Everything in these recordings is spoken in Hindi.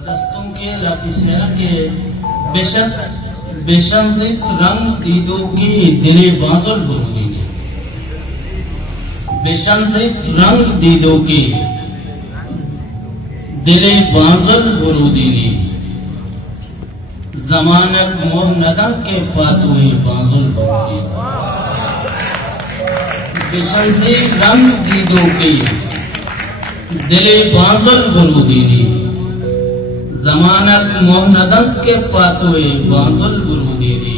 दस्तों के लातिसेरा के बेशंजित रंग दीदों की दिले बाजुल बुरूदी ने बेशंजित रंग दीदों की दिले बाजुल बुरूदी ने जमानत मोहनदा के पातुए बाजुल बुरूदी बेशंजित रंग दीदों की दिले बाजुल बुरूदी ने जमानत मोहनदत के पातोए बाजुल बुरूदीनी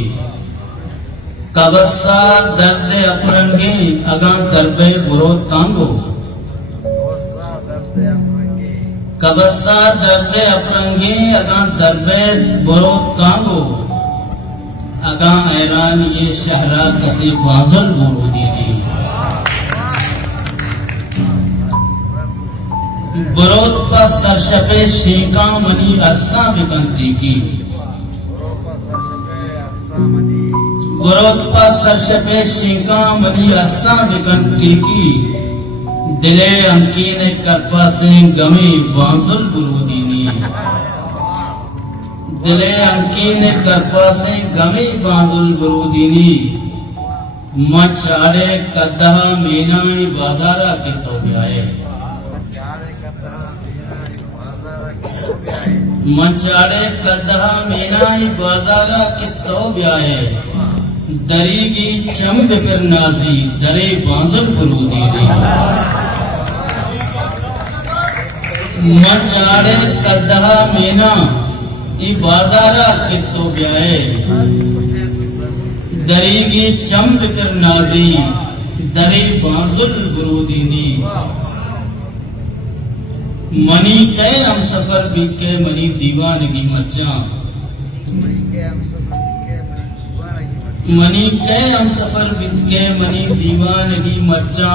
कबस्सा दर्द अपरंगे अगा दरबे बुरो तांगो कबस्सा दर्द अपरंगे अगा दरबे बुरो तांगो अगा ऐरान ये शहरा कसी बाजुल बुरूदीनी बरोत पर सरशफे शेका मनी अरसा बिकंती की बरोत पर सरशफे शेका मनी अरसा बिकंती की दिले अंकीन करपा से गमी बाजुल बुरूदीनी दिले अंकीन करपा से गमी बाजुल बुरूदीनी मचाड़े कद्दा मीना बाजारा के तो ब्याए मचाड़े कदहा मीनाई बाजारा के तो ब्याए दरीगी चमक फिर नाजी दरे बाजुल बुरूदीनी मचाड़े कदहा मीना ई बाजारा के तो ब्याए दरीगी चमक फिर नाजी दरे बाजुल बुरूदीनी मनी के हम सफर बिके मनी दीवानगी मर्चा मनी के हम सफर बिके मनी दीवानगी मर्चा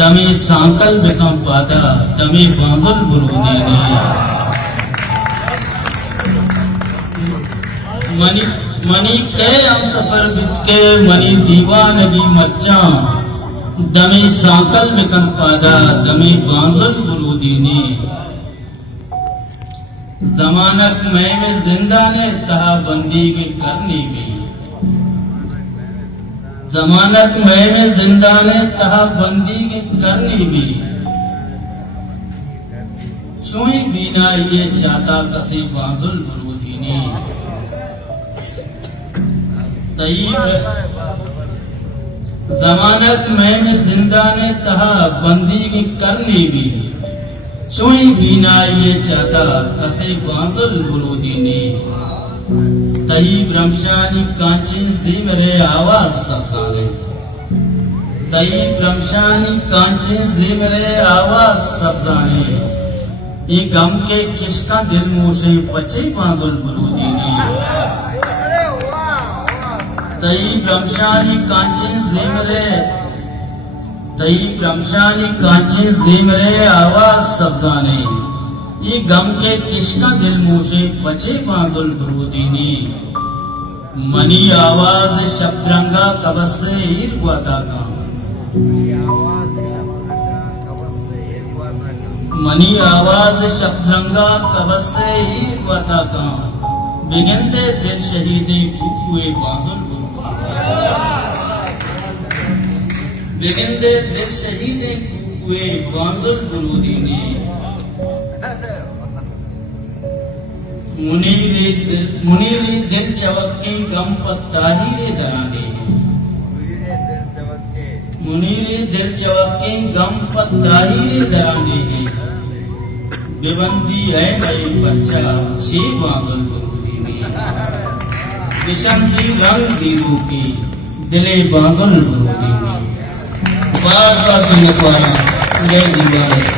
दमे सांकल बिकम पादा दमे बाजुल बुरूदीनी मनी के हम सफर बिके मनी दीवानगी मर्चा दमे सांकल बिकम पादा दमे बाजुल बुरूदीनी जमानत में जिंदा ने तहा बंदी की करनी भी जमानत में जिंदा ने तहा बंदी की करनी भी चुई बिना ये चाहता कसी बाजुल बुरूदीनी जमानत में जिंदा ने तहा बंदी की करनी भी चुई बिना ये चाहता कसे बाजुल बुरूदीनी तही ब्रह्मशानी कांची जिमरे आवाज सफाने तही ब्रह्मशानी कांची जिमरे आवाज सफाने ये गम के किसका दिल मुंह से बचे बाजुल बुरूदीनी तई ब्रह्मशानी कांची जिमरे आवाज सब्जाने ये गम के किसका दिल मुंह से बचे बाजुल बुरूदीनी मनी आवाज शबरंगा कबस से ईर गुआता का मनी आवाज शबरंगा कबस से ईर गुआता का बिगनते दिल शहीदे हुए बाजुल बिगनते दिल शहीदे हुए बाजुल बुरूदीनी मुनीरे दिल चवक्के गम पत्ताहीरे दराने मुनीरे दिल चवक्के गम पत्ताहीरे दराने हैं बेबंदी है भाई बच्चा छे बाजुल बुरूदीनी बेशंजी रंग दीदों की दिले बाजुल बुरूदीनी बार बार जय दीवार